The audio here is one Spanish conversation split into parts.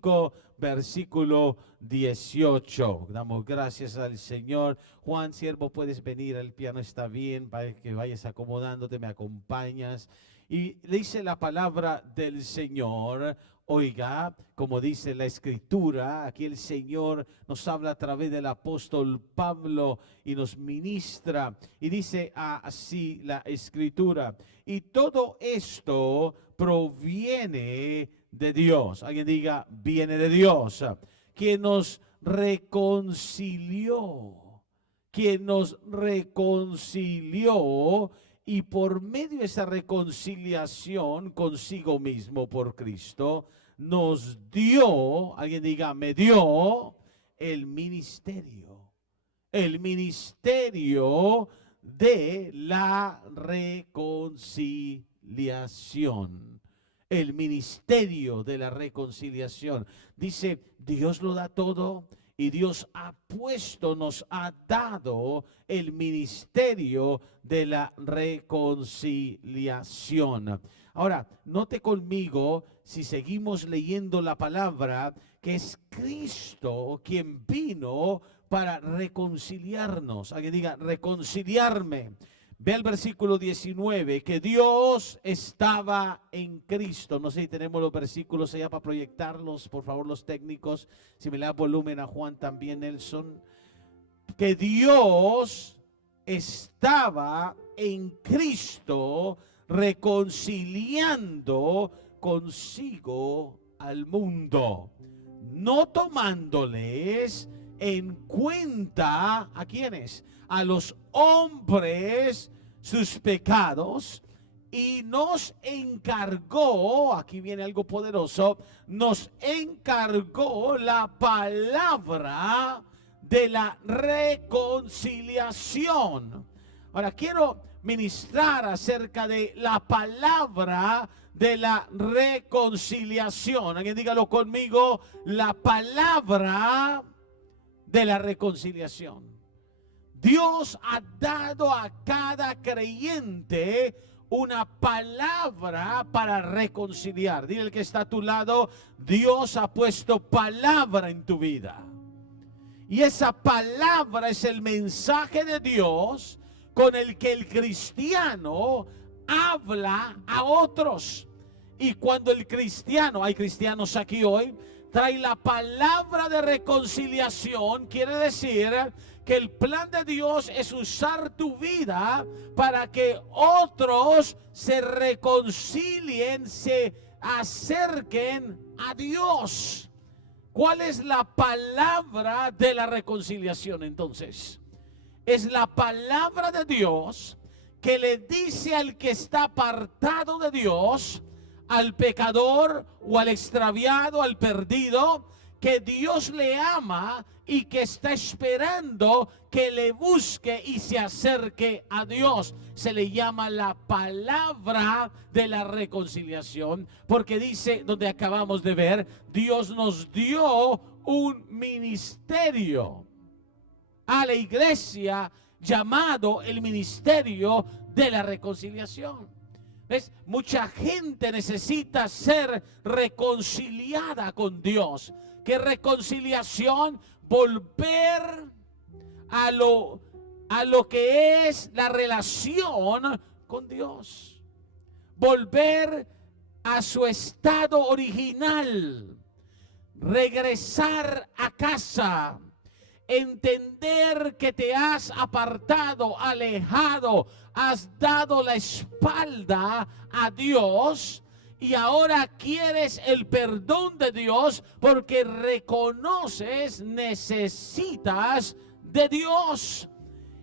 5, versículo 18. Damos gracias al Señor. Juan, siervo, puedes venir, el piano está bien, para que vayas acomodándote, me acompañas. Y dice la palabra del Señor. Oiga, como dice la Escritura, aquí el Señor nos habla a través del apóstol Pablo y nos ministra. Y dice así la Escritura: y todo esto proviene de Dios. Alguien diga, viene de Dios, quien nos reconcilió, quien nos reconcilió, y por medio de esa reconciliación consigo mismo por Cristo, nos dio, alguien diga, me dio el ministerio de la reconciliación. El ministerio de la reconciliación. Dice, Dios lo da todo y Dios nos ha dado el ministerio de la reconciliación. Ahora, note conmigo, si seguimos leyendo la palabra, que es Cristo quien vino para reconciliarnos. Alguien diga, reconciliarme. Ve el versículo 19, que Dios estaba en Cristo. No sé si tenemos los versículos allá para proyectarlos, por favor, los técnicos. Si me le da volumen a Juan también, Nelson. Que Dios estaba en Cristo reconciliando consigo al mundo, no tomándoles en cuenta, ¿a quiénes? A los hombres sus pecados, y nos encargó, aquí viene algo poderoso, nos encargó la palabra de la reconciliación. Ahora quiero ministrar acerca de la palabra de la reconciliación. Alguien dígalo conmigo, la palabra de la reconciliación. Dios ha dado a cada creyente una palabra para reconciliar. Dile al que está a tu lado, Dios ha puesto palabra en tu vida. Y esa palabra es el mensaje de Dios con el que el cristiano habla a otros. Y cuando el cristiano, hay cristianos aquí hoy, trae la palabra de reconciliación, quiere decir que el plan de Dios es usar tu vida para que otros se reconcilien, se acerquen a Dios. ¿Cuál es la palabra de la reconciliación entonces? Es la palabra de Dios que le dice al que está apartado de Dios, al pecador o al extraviado, al perdido, que Dios le ama y que está esperando que le busque y se acerque a Dios. Se le llama la palabra de la reconciliación, porque dice, donde acabamos de ver, Dios nos dio un ministerio a la iglesia llamado el ministerio de la reconciliación. ¿Ves? Mucha gente necesita ser reconciliada con Dios. ¿Qué reconciliación? Volver a lo que es la relación con Dios. Volver a su estado original. Regresar a casa. Entender que te has apartado, alejado, has dado la espalda a Dios y ahora quieres el perdón de Dios porque reconoces, necesitas de Dios.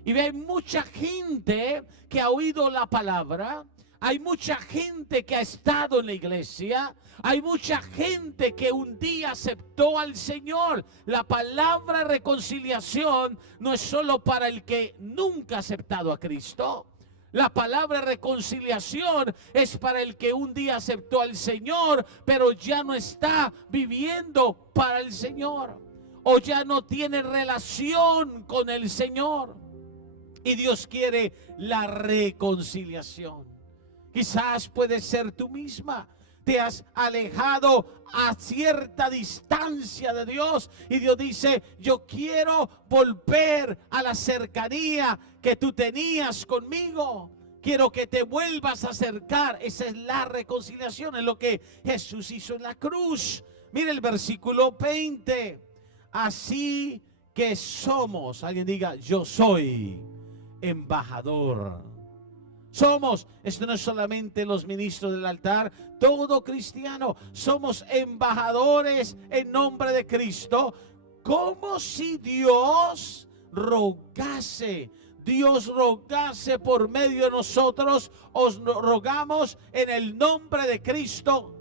Y hay mucha gente que ha oído la palabra, hay mucha gente que ha estado en la iglesia, hay mucha gente que un día aceptó al Señor. La palabra reconciliación no es solo para el que nunca ha aceptado a Cristo. La palabra reconciliación es para el que un día aceptó al Señor, pero ya no está viviendo para el Señor, o ya no tiene relación con el Señor. Y Dios quiere la reconciliación. Quizás puedes ser tú misma. te has alejado a cierta distancia de Dios. Y Dios dice, yo quiero volver a la cercanía que tú tenías conmigo. Quiero que te vuelvas a acercar. Esa es la reconciliación, es lo que Jesús hizo en la cruz. Mire el versículo 20. Así que somos, alguien diga, yo soy embajador. Somos, esto no es solamente los ministros del altar, todo cristiano, somos embajadores en nombre de Cristo, como si Dios rogase por medio de nosotros. Os rogamos en el nombre de Cristo,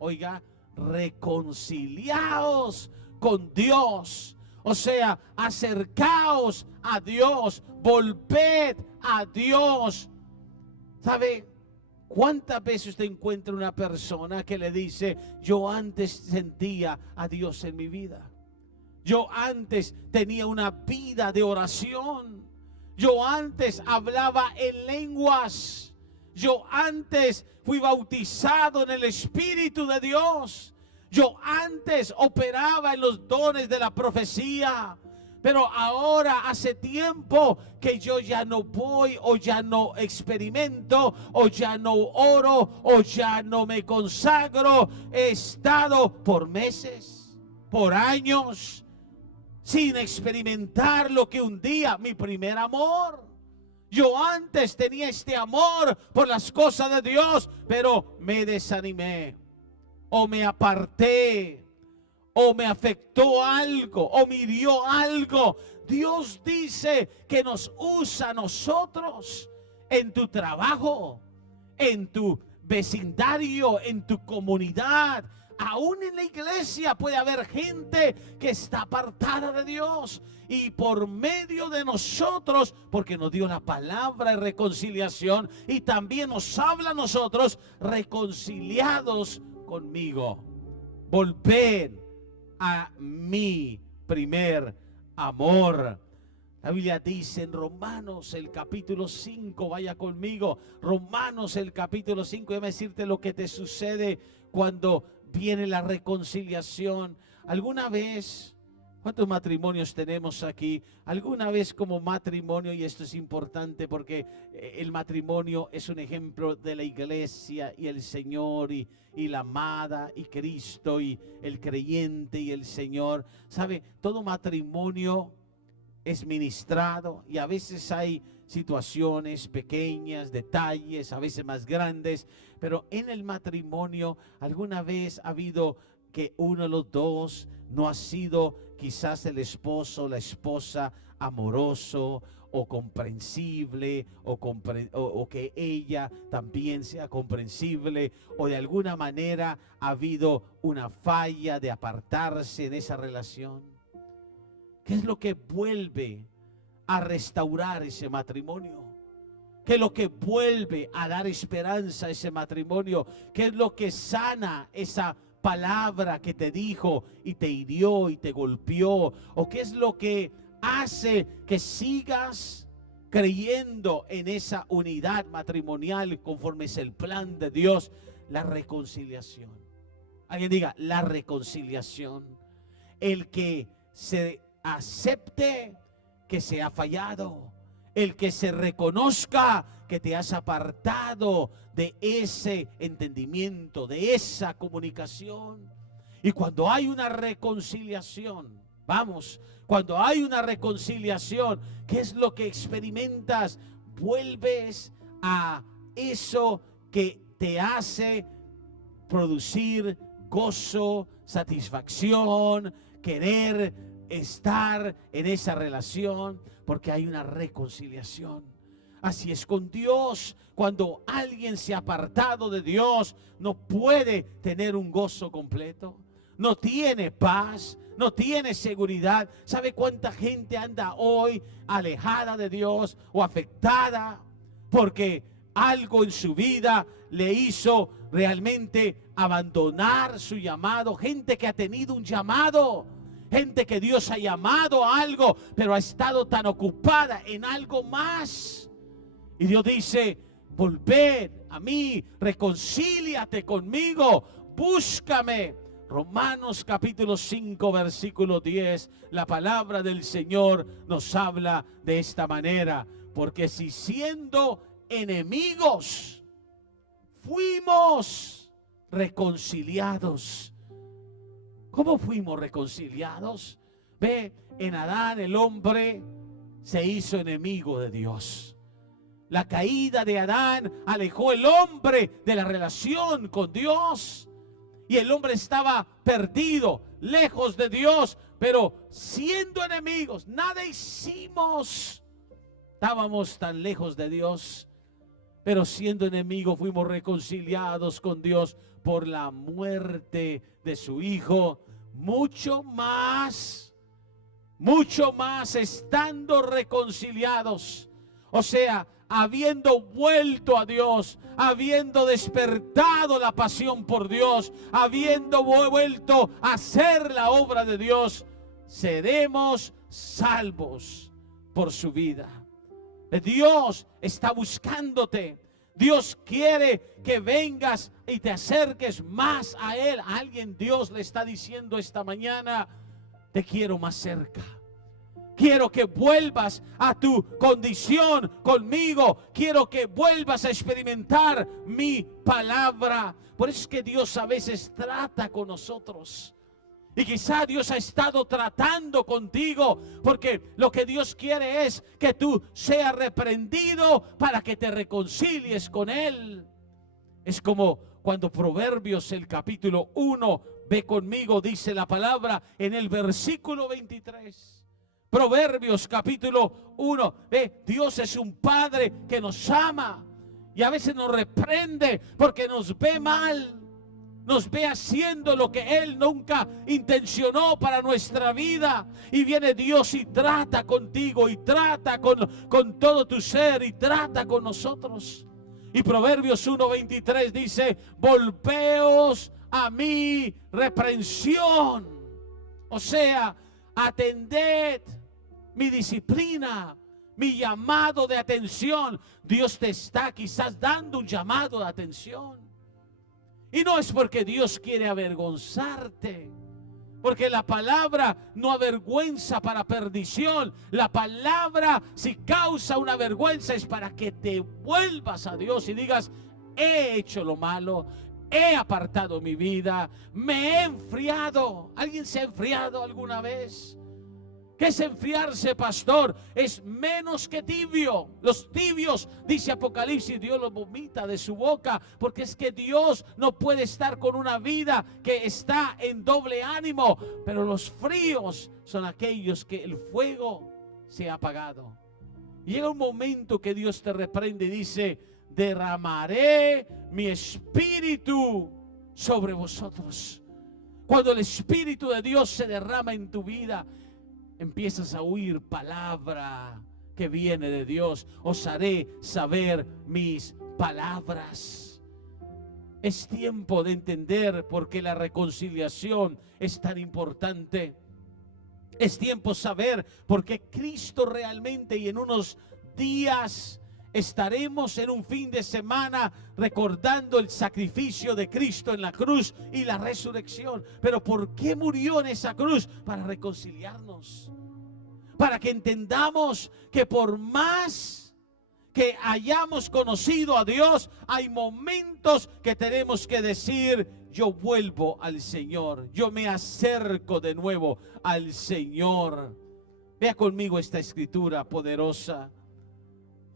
oiga, reconciliaos con Dios. O sea, acercaos a Dios, volved a Dios. ¿Sabe cuántas veces usted encuentra una persona que le dice, yo antes sentía a Dios en mi vida, yo antes tenía una vida de oración, yo antes hablaba en lenguas, yo antes fui bautizado en el Espíritu de Dios, yo antes operaba en los dones de la profecía, pero ahora hace tiempo que yo ya no voy, o ya no experimento, o ya no oro, o ya no me consagro. He estado por meses, por años, sin experimentar lo que un día, mi primer amor. Yo antes tenía este amor por las cosas de Dios, pero me desanimé, o me aparté, o me afectó algo, o me hirió algo. Dios dice que nos usa a nosotros en tu trabajo, en tu vecindario, en tu comunidad. Aún en la iglesia puede haber gente que está apartada de Dios. Y por medio de nosotros, porque nos dio la palabra de reconciliación, y también nos habla a nosotros, reconciliados conmigo. Volver a mi primer amor. La Biblia dice en Romanos el capítulo 5, vaya conmigo, Romanos el capítulo 5, déjame decirte lo que te sucede cuando viene la reconciliación. ¿Alguna vez, cuántos matrimonios tenemos aquí? ¿Alguna vez como matrimonio, y esto es importante porque el matrimonio es un ejemplo de la iglesia y el Señor y la amada y Cristo y el creyente y el Señor? ¿Sabe? Todo matrimonio es ministrado y a veces hay situaciones pequeñas, detalles, a veces más grandes, pero en el matrimonio alguna vez ha habido que uno de los dos no ha sido quizás el esposo o la esposa amoroso o comprensible, o que ella también sea comprensible, o de alguna manera ha habido una falla de apartarse en esa relación. ¿Qué es lo que vuelve a restaurar ese matrimonio? ¿Qué es lo que vuelve a dar esperanza a ese matrimonio? ¿Qué es lo que sana esa palabra que te dijo y te hirió y te golpeó? ¿O qué es lo que hace que sigas creyendo en esa unidad matrimonial conforme es el plan de Dios? La reconciliación. Alguien diga, la reconciliación. El que se acepte que se ha fallado, el que se reconozca que te has apartado de ese entendimiento, de esa comunicación. Y cuando hay una reconciliación, cuando hay una reconciliación, ¿qué es lo que experimentas? Vuelves a eso que te hace producir gozo, satisfacción, querer estar en esa relación, porque hay una reconciliación. Así es con Dios. Cuando alguien se ha apartado de Dios, no puede tener un gozo completo, no tiene paz, no tiene seguridad. ¿Sabe cuánta gente anda hoy alejada de Dios o afectada porque algo en su vida le hizo realmente abandonar su llamado? Gente que ha tenido un llamado, gente que Dios ha llamado a algo, pero ha estado tan ocupada en algo más. Y Dios dice, volved a mí, reconcíliate conmigo, búscame. Romanos capítulo 5, versículo 10, la palabra del Señor nos habla de esta manera: porque si siendo enemigos fuimos reconciliados. ¿Cómo fuimos reconciliados? Ve, en Adán el hombre se hizo enemigo de Dios. La caída de Adán alejó el hombre de la relación con Dios. Y el hombre estaba perdido, lejos de Dios, pero siendo enemigos, nada hicimos. Estábamos tan lejos de Dios, pero siendo enemigos fuimos reconciliados con Dios por la muerte de su Hijo. Mucho más estando reconciliados, o sea, habiendo vuelto a Dios, habiendo despertado la pasión por Dios, habiendo vuelto a hacer la obra de Dios, seremos salvos por su vida. Dios está buscándote. Dios quiere que vengas y te acerques más a Él. A alguien Dios le está diciendo esta mañana: te quiero más cerca. Quiero que vuelvas a tu condición conmigo. Quiero que vuelvas a experimentar mi palabra. Por eso es que Dios a veces trata con nosotros. Y quizá Dios ha estado tratando contigo, porque lo que Dios quiere es que tú seas reprendido para que te reconcilies con Él. Es como cuando Proverbios, el capítulo 1, ve conmigo, dice la palabra en el versículo 23. Proverbios capítulo 1. Dios es un Padre que nos ama y a veces nos reprende porque nos ve mal, nos ve haciendo lo que Él nunca intencionó para nuestra vida. Y viene Dios y trata contigo, y trata con todo tu ser, y trata con nosotros. Y Proverbios 1:23 dice: volveos a mi reprensión. O sea, atended mi disciplina, mi llamado de atención. Dios te está quizás dando un llamado de atención. Y no es porque Dios quiere avergonzarte, porque la palabra no avergüenza para perdición. La palabra, si causa una vergüenza, es para que te vuelvas a Dios y digas: he hecho lo malo, he apartado mi vida, me he enfriado. ¿Alguien se ha enfriado alguna vez? ¿Qué es enfriarse, pastor? Es menos que tibio. Los tibios, dice Apocalipsis, Dios los vomita de su boca, porque es que Dios no puede estar con una vida que está en doble ánimo. Pero los fríos son aquellos que el fuego se ha apagado. Y llega un momento que Dios te reprende y dice: derramaré mi espíritu sobre vosotros. Cuando el Espíritu de Dios se derrama en tu vida, empiezas a oír palabra que viene de Dios. Os haré saber mis palabras. Es tiempo de entender por qué la reconciliación es tan importante. Es tiempo de saber por qué Cristo realmente, y en unos días estaremos en un fin de semana recordando el sacrificio de Cristo en la cruz y la resurrección. Pero ¿por qué murió en esa cruz? Para reconciliarnos, para que entendamos que por más que hayamos conocido a Dios, hay momentos que tenemos que decir: yo vuelvo al Señor, yo me acerco de nuevo al Señor. Vea conmigo esta escritura poderosa.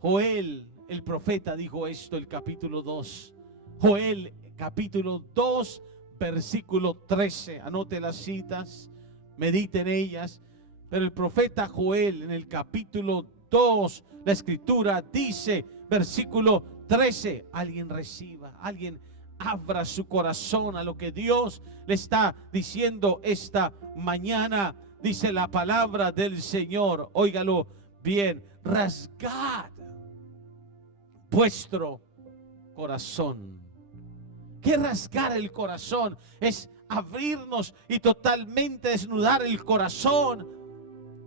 Joel, el profeta, dijo esto, el capítulo 2. Joel, capítulo 2, versículo 13. Anote las citas, medite en ellas. Pero el profeta Joel, en el capítulo 2, la escritura dice, versículo 13: alguien reciba, alguien abra su corazón a lo que Dios le está diciendo esta mañana. Dice la palabra del Señor, óigalo bien: rasgad vuestro corazón. ¿Qué rasgar el corazón? Es abrirnos y totalmente desnudar el corazón.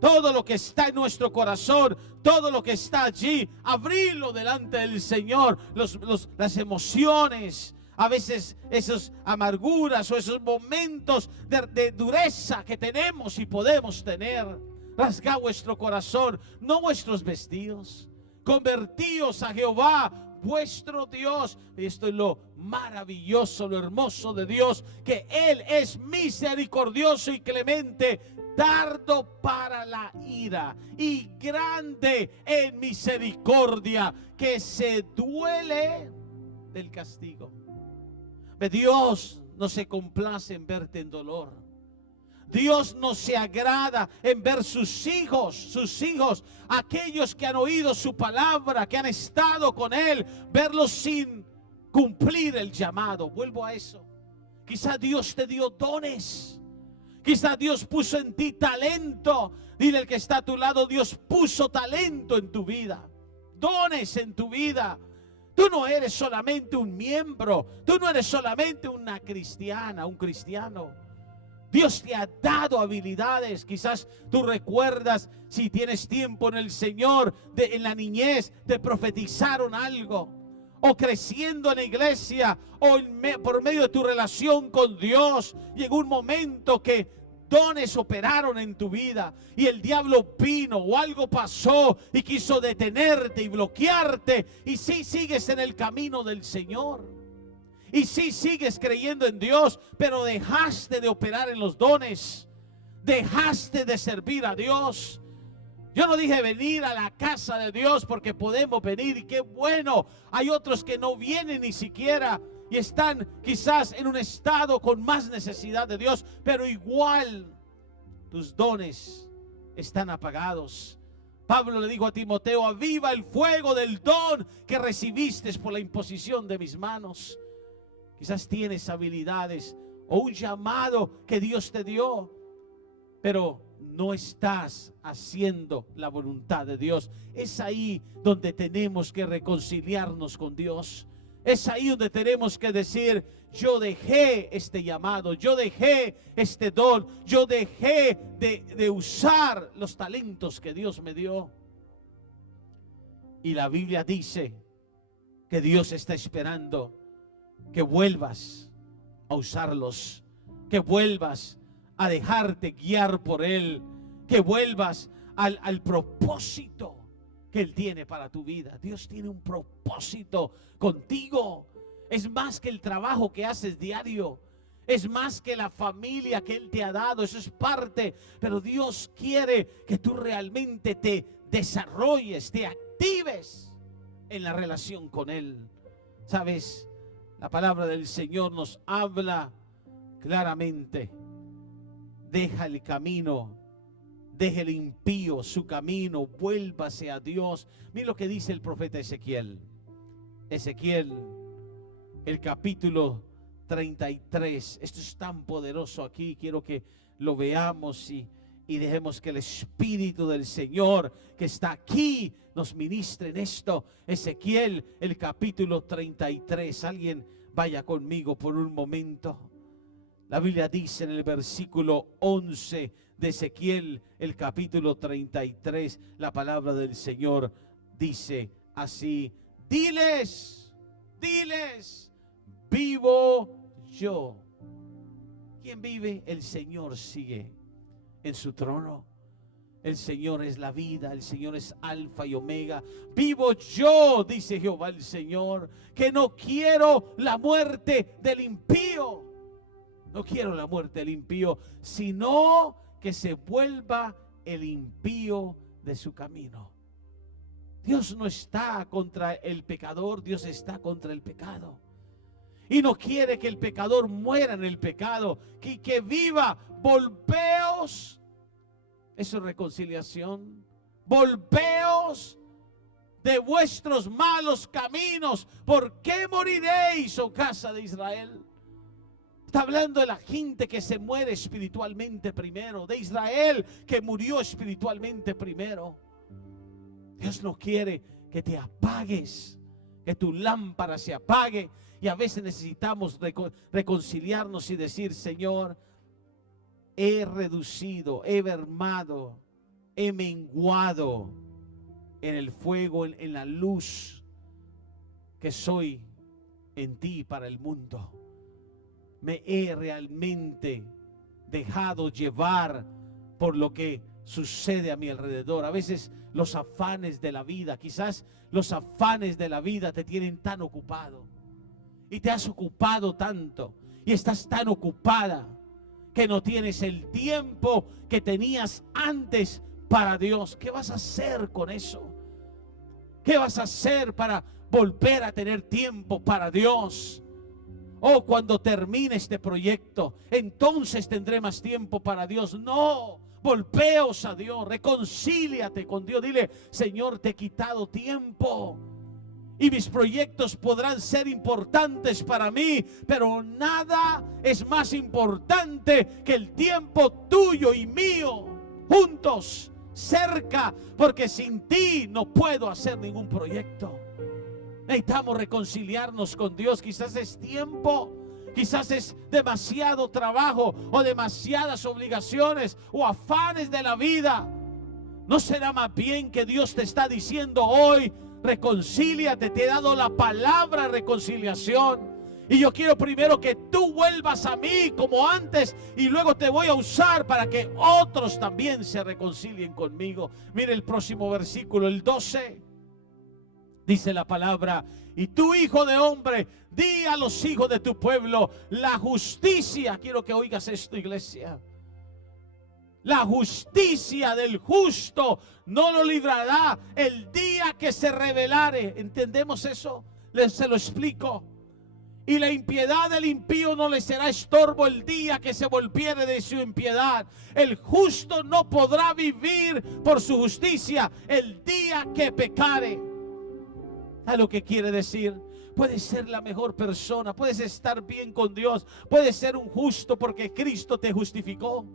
todo lo que está en nuestro corazón, todo lo que está allí, abrirlo delante del Señor, las emociones, a veces esas amarguras o esos momentos de dureza que tenemos y podemos tener. Rasga vuestro corazón, no vuestros vestidos. Convertíos a Jehová vuestro Dios. Esto es lo maravilloso, lo hermoso de Dios, que Él es misericordioso y clemente, tardo para la ira y grande en misericordia, que se duele del castigo. Dios no se complace en verte en dolor. Dios no se agrada en ver sus hijos, aquellos que han oído su palabra, que han estado con Él, verlos sin cumplir el llamado. Vuelvo a eso. Quizá Dios te dio dones. Quizá Dios puso en ti talento. Dile al que está a tu lado, Dios puso talento en tu vida, dones en tu vida. Tú no eres solamente un miembro, tú no eres solamente una cristiana, un cristiano. Dios te ha dado habilidades. Quizás tú recuerdas, si tienes tiempo en el Señor, en la niñez te profetizaron algo, o creciendo en la iglesia, o por medio de tu relación con Dios, llegó un momento que dones operaron en tu vida y el diablo vino o algo pasó y quiso detenerte y bloquearte, y sí sigues en el camino del Señor. Y sí sigues creyendo en Dios, pero dejaste de operar en los dones. Dejaste de servir a Dios. Yo no dije venir a la casa de Dios, porque podemos venir y qué bueno. Hay otros que no vienen ni siquiera y están quizás en un estado con más necesidad de Dios, pero igual tus dones están apagados. Pablo le dijo a Timoteo: aviva el fuego del don que recibiste por la imposición de mis manos. Quizás tienes habilidades o un llamado que Dios te dio, pero no estás haciendo la voluntad de Dios. Es ahí donde tenemos que reconciliarnos con Dios. Es ahí donde tenemos que decir: yo dejé este llamado, yo dejé este don, yo dejé de usar los talentos que Dios me dio. Y la Biblia dice que Dios está esperando que vuelvas a usarlos, que vuelvas a dejarte guiar por Él, que vuelvas al propósito que Él tiene para tu vida. Dios tiene un propósito contigo. Es más que el trabajo que haces diario, es más que la familia que Él te ha dado, eso es parte, pero Dios quiere que tú realmente te desarrolles, te actives en la relación con Él. ¿Sabes? La palabra del Señor nos habla claramente. Deja el camino, deja el impío su camino, vuélvase a Dios. Mira lo que dice el profeta Ezequiel. Ezequiel, el capítulo 33. Esto es tan poderoso aquí. Quiero que lo veamos y dejemos que el Espíritu del Señor que está aquí nos ministre en esto. Ezequiel, el capítulo 33. Alguien vaya conmigo por un momento. La Biblia dice en el versículo 11 de Ezequiel, el capítulo 33, la palabra del Señor dice así: diles, vivo yo. ¿Quién vive? El Señor sigue en su trono. El Señor es la vida, el Señor es alfa y omega. Vivo yo, dice Jehová el Señor, que no quiero la muerte del impío. No quiero la muerte del impío, sino que se vuelva el impío de su camino. Dios no está contra el pecador, Dios está contra el pecado. Y no quiere que el pecador muera en el pecado, que viva. Volveos. Eso es reconciliación. Volveos de vuestros malos caminos. ¿Por qué moriréis, oh casa de Israel? Está hablando de la gente que se muere espiritualmente primero, de Israel que murió espiritualmente primero. Dios no quiere que te apagues, que tu lámpara se apague. Y a veces necesitamos reconciliarnos y decir: Señor, he reducido, he mermado he menguado en el fuego, en la luz que soy en ti para el mundo. Me he realmente dejado llevar por lo que sucede a mi alrededor. A veces los afanes de la vida, quizás los afanes de la vida te tienen tan ocupado y te has ocupado tanto y estás tan ocupada que no tienes el tiempo que tenías antes para Dios. ¿Qué vas a hacer con eso? ¿Qué vas a hacer para volver a tener tiempo para Dios? Oh, cuando termine este proyecto, entonces tendré más tiempo para Dios. No, volveos a Dios, reconcíliate con Dios. Dile: Señor, te he quitado tiempo y mis proyectos podrán ser importantes para mí, pero nada es más importante que el tiempo tuyo y mío juntos, cerca, porque sin ti no puedo hacer ningún proyecto. Necesitamos reconciliarnos con Dios. Quizás es tiempo, quizás es demasiado trabajo o demasiadas obligaciones o afanes de la vida. ¿No será más bien que Dios te está diciendo hoy: reconcíliate? Te he dado la palabra reconciliación, y yo quiero primero que tú vuelvas a mí como antes, y luego te voy a usar para que otros también se reconcilien conmigo. Mire el próximo versículo, el 12. Dice la palabra: y tú, hijo de hombre, di a los hijos de tu pueblo la justicia. Quiero que oigas esto, iglesia. La justicia del justo no lo librará el día que se rebelare. ¿Entendemos eso? Se lo explico. Y la impiedad del impío no le será estorbo el día que se volviere de su impiedad. El justo no podrá vivir por su justicia el día que pecare. ¿Sabes lo que quiere decir? Puedes ser la mejor persona, puedes estar bien con Dios, puedes ser un justo porque Cristo te justificó.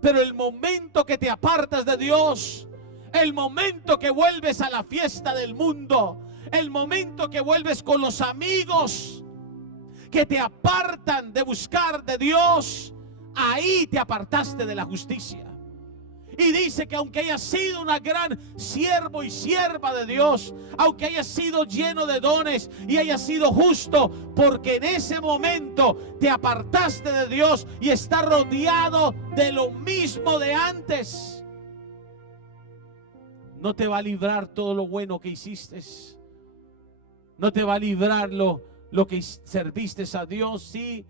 Pero el momento que te apartas de Dios, el momento que vuelves a la fiesta del mundo, el momento que vuelves con los amigos que te apartan de buscar de Dios, ahí te apartaste de la justicia. Y dice que aunque hayas sido una gran siervo y sierva de Dios, aunque hayas sido lleno de dones y hayas sido justo, porque en ese momento te apartaste de Dios y estás rodeado de lo mismo de antes, no te va a librar todo lo bueno que hiciste. No te va a librar lo que serviste a Dios. Sí,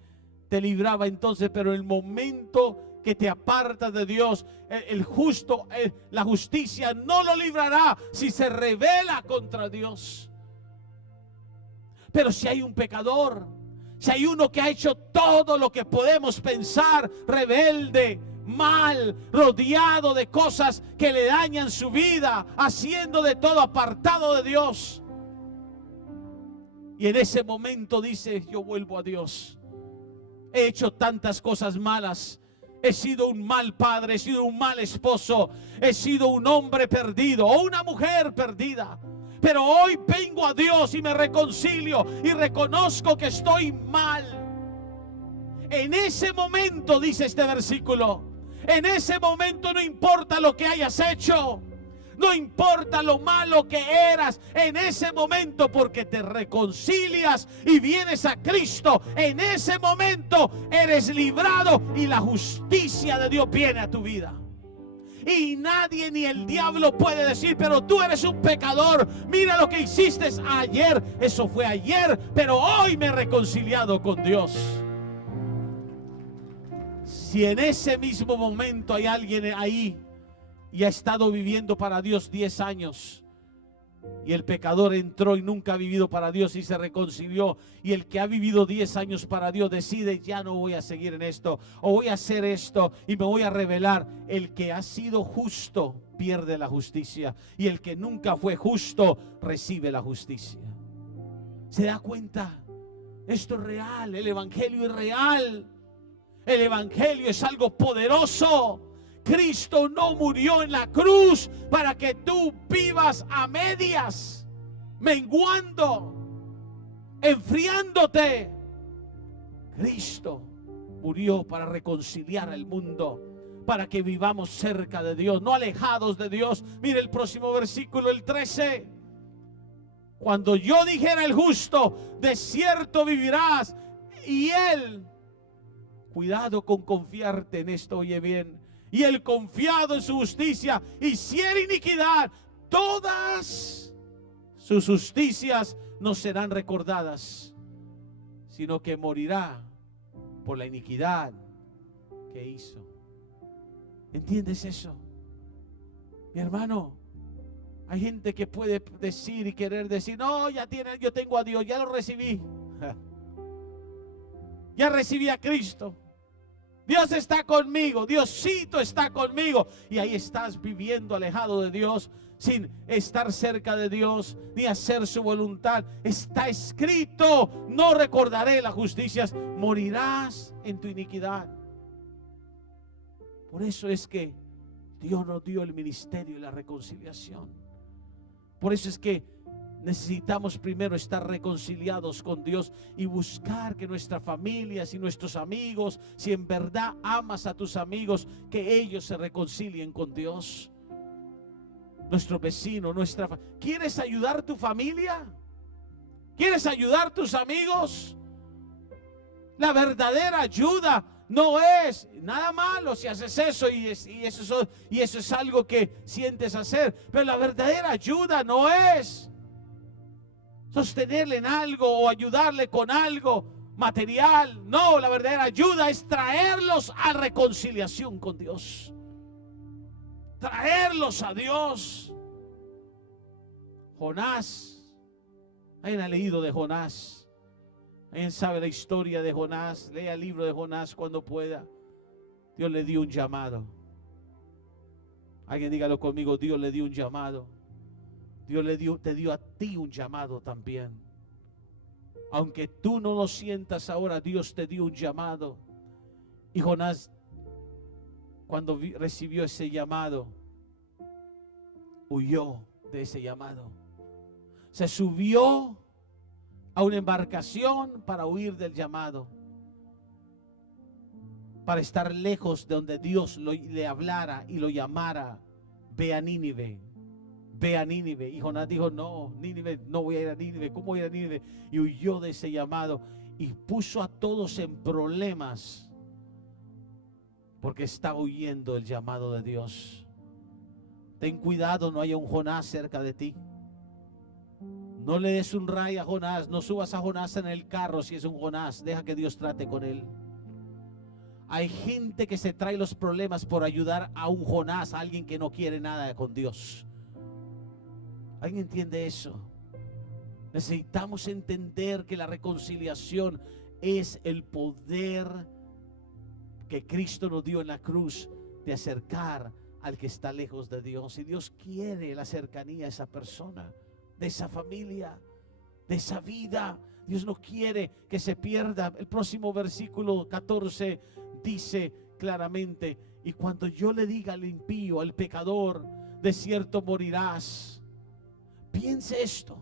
te libraba entonces, pero el momento que te apartas de Dios, el justo, la justicia no lo librará si se rebela contra Dios. Pero si hay un pecador, si hay uno que ha hecho todo lo que podemos pensar, rebelde, mal, rodeado de cosas que le dañan su vida, haciendo de todo apartado de Dios, y en ese momento dice: yo vuelvo a Dios, he hecho tantas cosas malas, he sido un mal padre, he sido un mal esposo, he sido un hombre perdido o una mujer perdida, pero hoy vengo a Dios y me reconcilio y reconozco que estoy mal. En ese momento, dice este versículo, en ese momento no importa lo que hayas hecho, no importa lo malo que eras en ese momento, porque te reconcilias y vienes a Cristo. En ese momento eres librado y la justicia de Dios viene a tu vida. Y nadie ni el diablo puede decir: pero tú eres un pecador, mira lo que hiciste ayer. Eso fue ayer, pero hoy me he reconciliado con Dios. Si en ese mismo momento hay alguien ahí y ha estado viviendo para Dios 10 años, y el pecador entró y nunca ha vivido para Dios y se reconcilió, y el que ha vivido 10 años para Dios decide: ya no voy a seguir en esto, o voy a hacer esto y me voy a rebelar. El que ha sido justo pierde la justicia, y el que nunca fue justo recibe la justicia. ¿Se da cuenta? Esto es real, el evangelio es real, el evangelio es algo poderoso. Cristo no murió en la cruz para que tú vivas a medias, menguando, enfriándote. Cristo murió para reconciliar al mundo, para que vivamos cerca de Dios, no alejados de Dios. Mire el próximo versículo, el 13. Cuando yo dijera el justo, de cierto vivirás, y él, cuidado con confiarte en esto, oye bien, y el confiado en su justicia hiciera iniquidad, todas sus justicias no serán recordadas, sino que morirá por la iniquidad que hizo. ¿Entiendes eso? Mi hermano, hay gente que puede decir y querer decir, no, yo tengo a Dios, ya lo recibí. Ya recibí a Cristo. Dios está conmigo, Diosito está conmigo. Y ahí estás viviendo alejado de Dios, sin estar cerca de Dios, ni hacer su voluntad. Está escrito, no recordaré las justicias, morirás en tu iniquidad. Por eso es que Dios nos dio el ministerio y la reconciliación. Por eso es que necesitamos primero estar reconciliados con Dios y buscar que nuestras familias y nuestros amigos, si en verdad amas a tus amigos, que ellos se reconcilien con Dios. Nuestro vecino, ¿quieres ayudar a tu familia? ¿Quieres ayudar a tus amigos? La verdadera ayuda no es nada malo si haces eso y eso es algo que sientes hacer. Pero la verdadera ayuda no es sostenerle en algo o ayudarle con algo material. No, la verdadera ayuda es traerlos a reconciliación con Dios. Traerlos a Dios. Jonás, ¿alguien ha leído de Jonás? ¿Alguien sabe la historia de Jonás? Lea el libro de Jonás cuando pueda. Dios le dio un llamado. Alguien dígalo conmigo, Dios le dio un llamado. Dios te dio a ti un llamado también. Aunque tú no lo sientas ahora, Dios te dio un llamado. Y Jonás, cuando recibió ese llamado, huyó de ese llamado. Se subió a una embarcación para huir del llamado, para estar lejos de donde Dios le hablara y lo llamara. Ve a Nínive, ve a Nínive. Y Jonás dijo, no, Nínive, no voy a ir a Nínive. ¿Cómo voy a ir a Nínive? Y huyó de ese llamado y puso a todos en problemas porque estaba huyendo del llamado de Dios. Ten cuidado, no haya un Jonás cerca de ti. No le des un ray a Jonás, no subas a Jonás en el carro si es un Jonás, deja que Dios trate con él. Hay gente que se trae los problemas por ayudar a un Jonás, a alguien que no quiere nada con Dios. ¿Alguien entiende eso? Necesitamos entender que la reconciliación es el poder que Cristo nos dio en la cruz de acercar al que está lejos de Dios. Y Dios quiere la cercanía a esa persona, de esa familia, de esa vida. Dios no quiere que se pierda. El próximo versículo 14 dice claramente, y cuando yo le diga al impío, al pecador, de cierto morirás. Piense esto.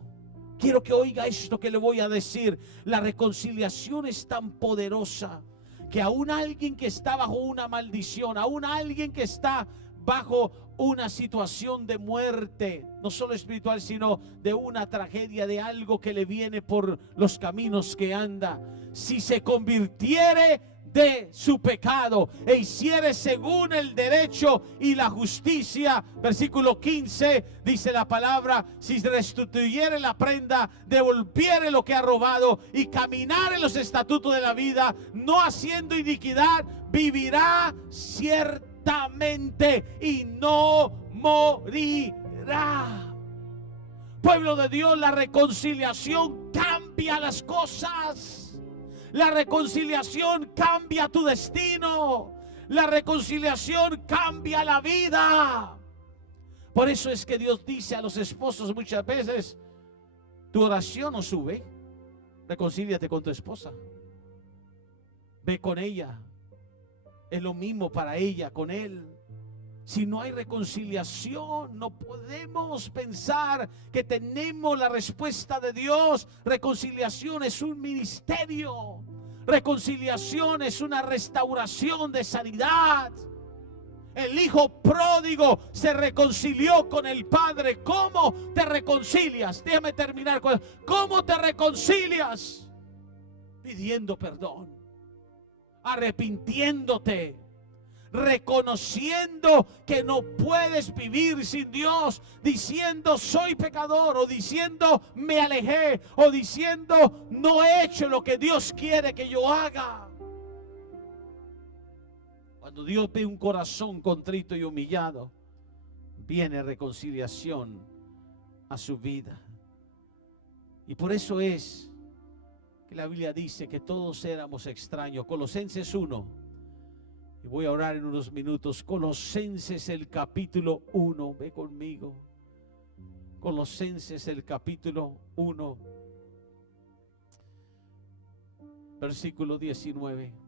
Quiero que oiga esto que le voy a decir. La reconciliación es tan poderosa que aún alguien que está bajo una maldición, aún alguien que está bajo una situación de muerte, no solo espiritual, sino de una tragedia, de algo que le viene por los caminos que anda, si se convirtiere de su pecado e hiciere según el derecho y la justicia, versículo 15, dice la palabra, si restituyere la prenda, devolviere lo que ha robado y caminar en los estatutos de la vida, no haciendo iniquidad, vivirá ciertamente y no morirá. Pueblo de Dios, la reconciliación cambia las cosas. La reconciliación cambia tu destino. La reconciliación cambia la vida. Por eso es que Dios dice a los esposos muchas veces, tu oración no sube, reconcíliate con tu esposa. Ve con ella. Es lo mismo para ella con él. Si no hay reconciliación, no podemos pensar que tenemos la respuesta de Dios. Reconciliación es un ministerio. Reconciliación es una restauración de sanidad. El hijo pródigo se reconcilió con el padre. ¿Cómo te reconcilias? Déjame terminar con eso. ¿Cómo te reconcilias? Pidiendo perdón, arrepintiéndote, reconociendo que no puedes vivir sin Dios, diciendo soy pecador, o diciendo me alejé, o diciendo no he hecho lo que Dios quiere que yo haga. Cuando Dios ve un corazón contrito y humillado, viene reconciliación a su vida. Y por eso es que la Biblia dice que todos éramos extraños. Colosenses 1, y voy a orar en unos minutos. Colosenses el capítulo 1, ve conmigo. Colosenses el capítulo 1, versículo 19.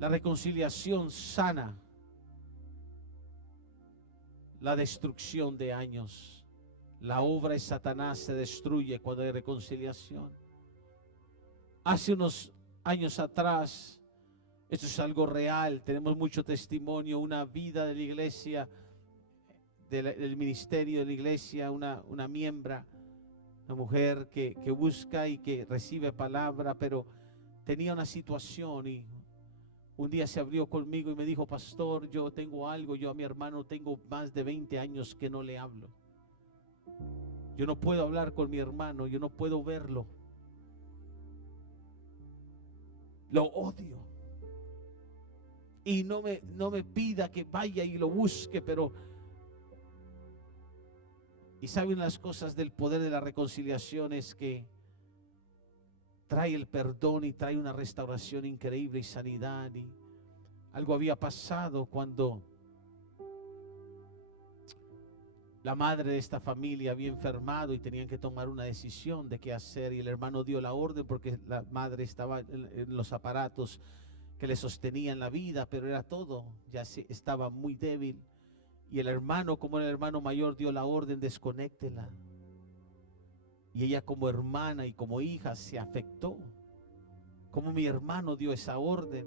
La reconciliación sana la destrucción de años. La obra de Satanás se destruye cuando hay reconciliación. Hace unos años atrás, esto es algo real, tenemos mucho testimonio, una vida de la iglesia, del ministerio de la iglesia, una miembra, una mujer que busca y que recibe palabra, pero tenía una situación y un día se abrió conmigo y me dijo: pastor, yo tengo algo, yo a mi hermano tengo más de 20 años que no le hablo. Yo no puedo hablar con mi hermano, yo no puedo verlo. Lo odio. Y no me pida que vaya y lo busque, pero... Y saben, las cosas del poder de la reconciliación es que trae el perdón y trae una restauración increíble y sanidad. Y algo había pasado cuando la madre de esta familia había enfermado y tenían que tomar una decisión de qué hacer, y el hermano dio la orden porque la madre estaba en los aparatos que le sostenían la vida, pero era todo, ya estaba muy débil, y el hermano, como era el hermano mayor, dio la orden: desconéctela. Y ella, como hermana y como hija, se afectó. Como mi hermano dio esa orden,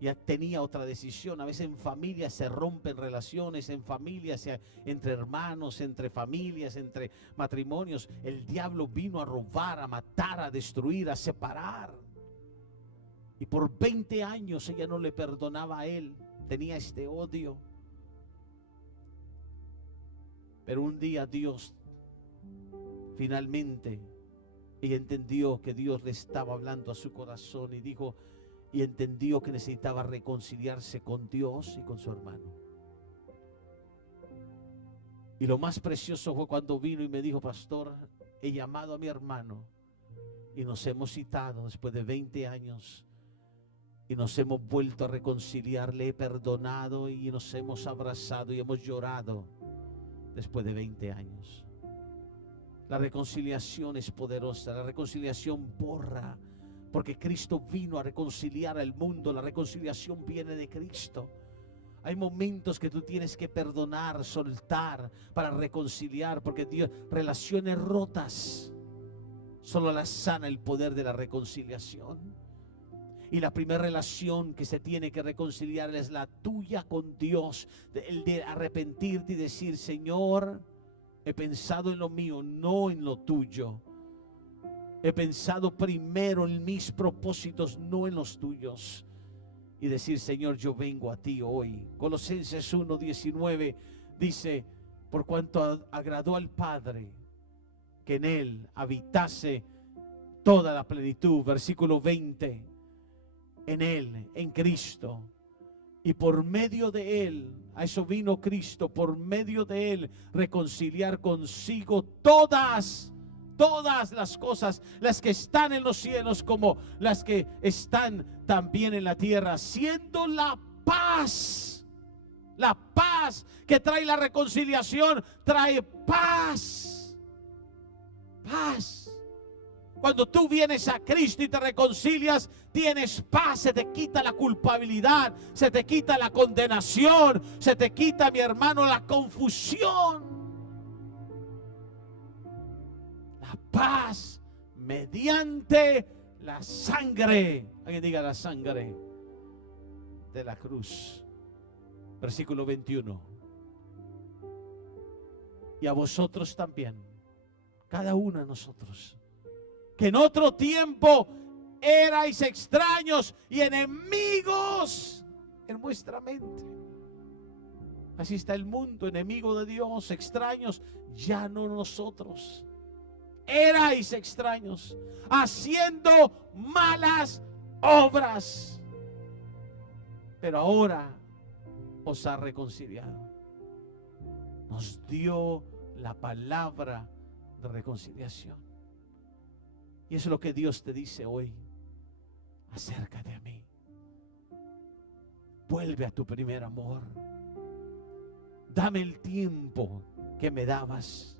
ya tenía otra decisión. A veces en familia se rompen relaciones, en familias, entre hermanos, entre familias, entre matrimonios. El diablo vino a robar, a matar, a destruir, a separar. Y por 20 años ella no le perdonaba a él, tenía este odio. Pero un día Dios, finalmente, ella entendió que Dios le estaba hablando a su corazón y dijo, y entendió que necesitaba reconciliarse con Dios y con su hermano. Y lo más precioso fue cuando vino y me dijo: pastor, he llamado a mi hermano y nos hemos citado después de 20 años y nos hemos vuelto a reconciliar, le he perdonado y nos hemos abrazado y hemos llorado después de 20 años. La reconciliación es poderosa, la reconciliación borra, porque Cristo vino a reconciliar al mundo. La reconciliación viene de Cristo. Hay momentos que tú tienes que perdonar, soltar para reconciliar, porque Dios, relaciones rotas, solo las sana el poder de la reconciliación. Y la primera relación que se tiene que reconciliar es la tuya con Dios, el de arrepentirte y decir: Señor, he pensado en lo mío, no en lo tuyo. He pensado primero en mis propósitos, no en los tuyos. Y decir: Señor, yo vengo a ti hoy. Colosenses 1:19 dice: por cuanto agradó al Padre que en él habitase toda la plenitud. Versículo 20: en él, en Cristo, y por medio de él, a eso vino Cristo, por medio de él reconciliar consigo todas las cosas, las que están en los cielos como las que están también en la tierra, siendo la paz que trae la reconciliación, trae paz. Cuando tú vienes a Cristo y te reconcilias, tienes paz, se te quita la culpabilidad, se te quita la condenación, se te quita, mi hermano, la confusión. La paz mediante la sangre. Alguien diga: la sangre. de la cruz. Versículo 21. Y a vosotros también, cada uno de nosotros, que en otro tiempo erais extraños y enemigos en vuestra mente. Así está el mundo, enemigo de Dios, extraños, ya no nosotros. Erais extraños, haciendo malas obras, pero ahora os ha reconciliado. Nos dio la palabra de reconciliación. Y eso es lo que Dios te dice hoy. Acércate a mí. Vuelve a tu primer amor. Dame el tiempo que me dabas.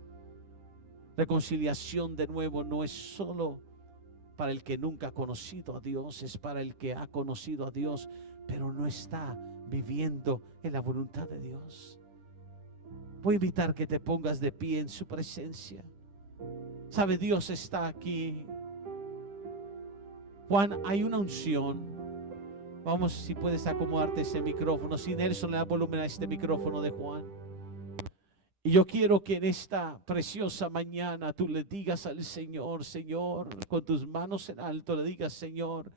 Reconciliación de nuevo no es solo para el que nunca ha conocido a Dios, es para el que ha conocido a Dios, pero no está viviendo en la voluntad de Dios. Voy a invitar que te pongas de pie en su presencia. Sabe, Dios está aquí. Juan, hay una unción. Vamos, si puedes acomodarte ese micrófono. Si Nelson le da volumen a este micrófono de Juan. Y yo quiero que en esta preciosa mañana tú le digas al Señor, Señor, con tus manos en alto, le digas, Señor,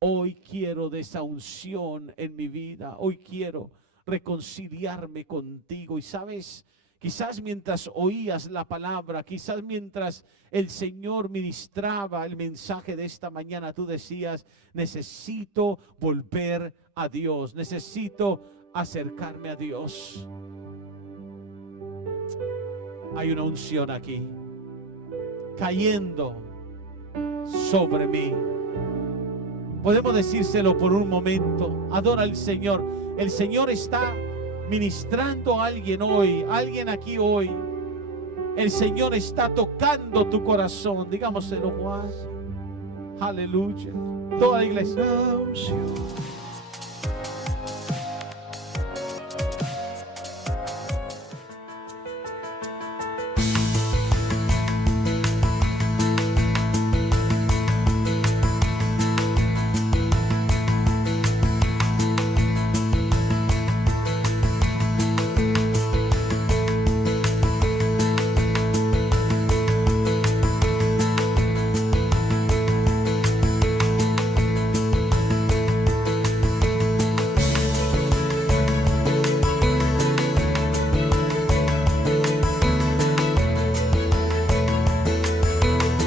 hoy quiero de esa unción en mi vida. Hoy quiero reconciliarme contigo. Y sabes, quizás mientras oías la palabra, quizás mientras el Señor ministraba el mensaje de esta mañana, tú decías, necesito volver a Dios, necesito acercarme a Dios. Hay una unción aquí, cayendo sobre mí. Podemos decírselo por un momento. Adora al Señor. El Señor está ministrando a alguien hoy, alguien aquí hoy. El Señor está tocando tu corazón. Digámoselo, Juan. Aleluya. Toda la iglesia.